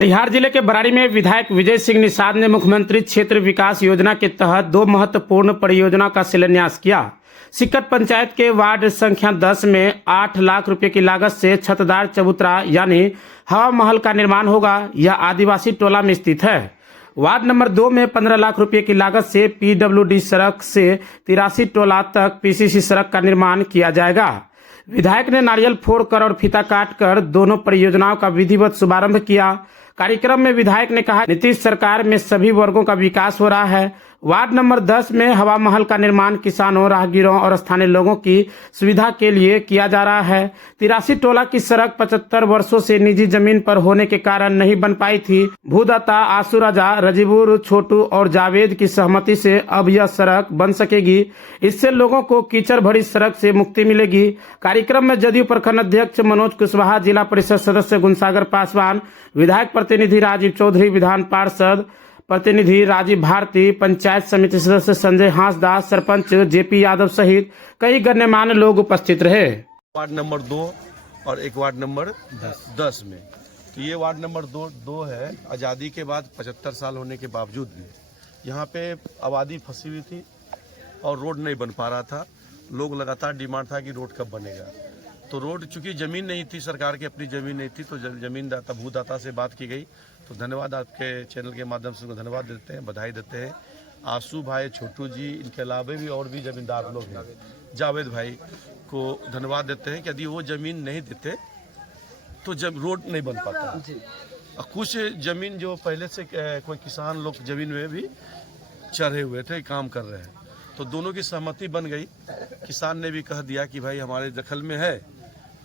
कटिहार जिले के बराड़ी में विधायक विजय सिंह निषाद ने मुख्यमंत्री क्षेत्र विकास योजना के तहत 2 महत्वपूर्ण परियोजना का शिलान्यास किया। सिक्कट पंचायत के वार्ड संख्या 10 में 8 लाख रुपए की लागत से छतदार चबूतरा यानी हवा महल का निर्माण होगा। यह आदिवासी टोला में स्थित है। वार्ड नंबर 2 में 15 लाख रुपए की लागत से PWD सड़क से 83 टोला तक PCC सड़क का निर्माण किया जाएगा। विधायक ने नारियल फोड़कर और फीता काटकर दोनों परियोजनाओं का विधिवत शुभारंभ किया। कार्यक्रम में विधायक ने कहा, नीतीश सरकार में सभी वर्गों का विकास हो रहा है। वार्ड नंबर 10 में हवा महल का निर्माण किसानों, राहगीरों और स्थानीय लोगों की सुविधा के लिए किया जा रहा है। 83 टोला की सड़क 75 वर्षों से निजी जमीन पर होने के कारण नहीं बन पाई थी। भूदाता आसू राजा, रजीबुर, छोटू और जावेद की सहमति से अब यह सड़क बन सकेगी। इससे लोगों को कीचड़ भरी सड़क से मुक्ति मिलेगी। कार्यक्रम में जदयू प्रखंड अध्यक्ष मनोज कुशवाहा, जिला परिषद सदस्य गुणसागर पासवान, विधायक प्रतिनिधि राजीव चौधरी, विधान पार्षद प्रतिनिधि राजीव भारती, पंचायत समिति सदस्य संजय हांसदास, सरपंच JP यादव सहित कई गण्यमान्य लोग उपस्थित रहे। वार्ड नंबर 2 और एक वार्ड नंबर 10 में तो ये वार्ड नंबर 2 है। आज़ादी के बाद 75 साल होने के बावजूद भी यहाँ पे आबादी फंसी हुई थी और रोड नहीं बन पा रहा था। लोग लगातार डिमांड था कि रोड कब बनेगा। तो रोड, चूंकि ज़मीन नहीं थी, सरकार की अपनी ज़मीन नहीं थी, तो ज़मीन दाता भूदाता से बात की गई। तो धन्यवाद, आपके चैनल के माध्यम से उनको धन्यवाद देते हैं, बधाई देते हैं। आंसू भाई, छोटू जी, इनके अलावा भी और भी ज़मींदार लोग हैं, जावेद भाई को धन्यवाद देते हैं कि यदि वो ज़मीन नहीं देते तो जब रोड नहीं बन पाता। कुछ ज़मीन जो पहले से कोई किसान लोग ज़मीन में भी चढ़े हुए थे, काम कर रहे हैं, तो दोनों की सहमति बन गई। किसान ने भी कह दिया कि भाई हमारे दखल में है,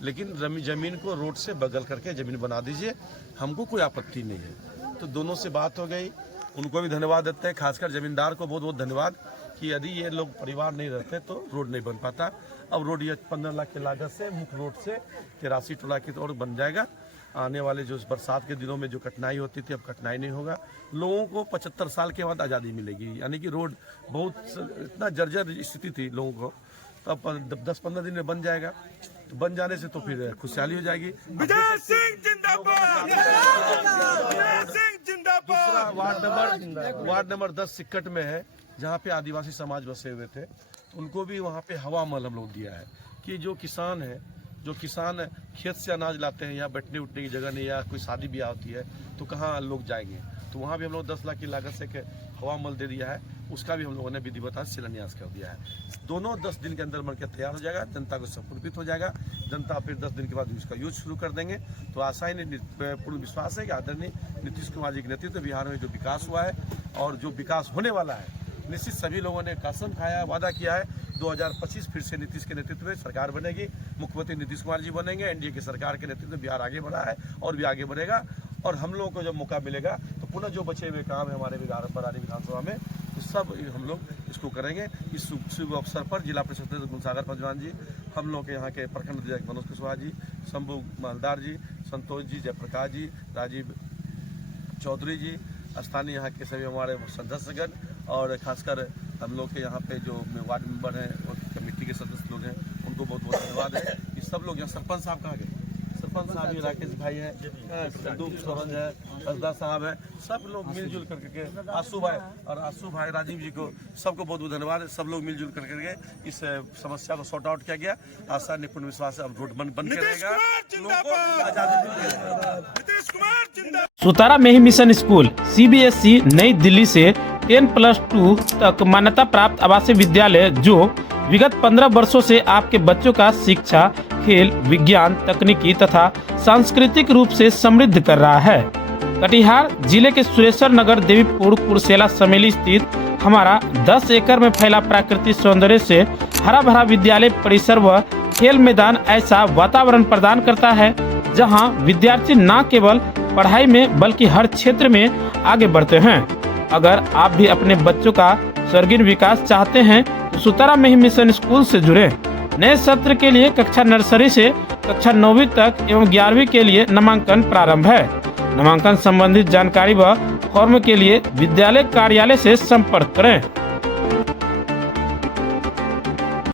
लेकिन ज़मीन को रोड से बगल करके ज़मीन बना दीजिए, हमको कोई आपत्ति नहीं है। तो दोनों से बात हो गई, उनको भी धन्यवाद देते हैं। खासकर ज़मींदार को बहुत बहुत धन्यवाद कि यदि ये लोग परिवार नहीं रहते तो रोड नहीं बन पाता। अब रोड ये 15 लाख की लागत से मुख्य रोड से 83 टोला की रोड बन जाएगा। आने वाले जो बरसात के दिनों में जो कठिनाई होती थी, अब कठिनाई नहीं होगा। लोगों को 75 साल के बाद आज़ादी मिलेगी, यानी कि रोड बहुत इतना जर्जर स्थिति थी लोगों को, तो अब 10-15 दिन में बन जाएगा। तो बन जाने से तो फिर खुशहाली हो जाएगी। विजय सिंह जिंदाबाद, विजय सिंह जिंदाबाद। वार्ड नंबर 10 सिक्कट में है, जहाँ पे आदिवासी समाज बसे हुए थे। उनको भी वहाँ पे हवा महल हम लोग दिया है कि जो किसान खेत से अनाज लाते हैं, यहाँ बैठने उठने की जगह नहीं, या कोई शादी ब्याह होती है तो कहाँ लोग जाएंगे, तो वहाँ भी हम लोग 10 लाख की लागत से हवा महल दे दिया है। उसका भी हम लोगों ने विधिवत शिलान्यास कर दिया है। दोनों 10 दिन के अंदर बनकर तैयार हो जाएगा, जनता को समर्पित हो जाएगा। जनता फिर 10 दिन के बाद उसका यूज शुरू कर देंगे। तो आशा ही पूर्ण विश्वास है कि आदरणीय नीतीश कुमार जी के नेतृत्व में बिहार में जो विकास हुआ है और जो विकास होने वाला है, निश्चित सभी लोगों ने कसम खाया है, वादा किया है 2025 फिर से नीतीश के नेतृत्व में सरकार बनेगी, मुख्यमंत्री नीतीश कुमार जी बनेंगे। NDA की सरकार के नेतृत्व में बिहार आगे बढ़ा है और भी आगे बढ़ेगा। और हम लोगों को जब मौका मिलेगा तो पुनः जो बचे हुए काम है हमारे बराड़ी विधानसभा में, तो सब हम लोग इसको करेंगे। इस शुभ अवसर पर जिला परिषद सदस्य गुणसागर पासवान जी, हम लोग के यहाँ के प्रखंड अध्यक्ष मनोज कुशवाहा जी, शंभू मालदार जी, संतोष जी, जयप्रकाश जी, राजीव चौधरी जी, स्थानीय यहाँ के सभी हमारे सदस्यगण और खासकर हम लोग के यहाँ पे जो वार्ड मेंबर हैं और कमेटी के सदस्य लोग हैं, उनको बहुत बहुत धन्यवाद है। कि सब लोग यहाँ, सरपंच साहब कहाँ गए, सरपंच साहब राकेश भाई है, संदूक सरपंच है, हसदा साहब है, सब लोग मिलजुल करके, आंसू भाई राजीव जी को, सबको बहुत बहुत धन्यवाद है। सब लोग मिलजुल करके इस समस्या को सॉर्ट आउट किया गया। आशा निपुण विश्वास है अब रोड बन के रहेगा, लोगों को आजादी मिलेगी। सुतारा में ही मिशन स्कूल CBSE नई दिल्ली से 10+2 तक मान्यता प्राप्त आवासीय विद्यालय, जो विगत 15 वर्षों से आपके बच्चों का शिक्षा, खेल, विज्ञान, तकनीकी तथा सांस्कृतिक रूप से समृद्ध कर रहा है। कटिहार जिले के सुरेश्वर नगर, देवीपुर, कुरसेला समेली स्थित हमारा 10 एकड़ में फैला प्राकृतिक सौंदर्य से हरा भरा विद्यालय परिसर व खेल मैदान ऐसा वातावरण प्रदान करता है जहां विद्यार्थी न केवल पढ़ाई में बल्कि हर क्षेत्र में आगे बढ़ते हैं। अगर आप भी अपने बच्चों का सर्वांगीण विकास चाहते हैं तो सुतारा में ही मिशन स्कूल से जुड़े। नए सत्र के लिए कक्षा नर्सरी से कक्षा 9वीं तक एवं 11वीं के लिए नामांकन प्रारंभ है। नामांकन संबंधित जानकारी व फॉर्म के लिए विद्यालय कार्यालय से संपर्क करें।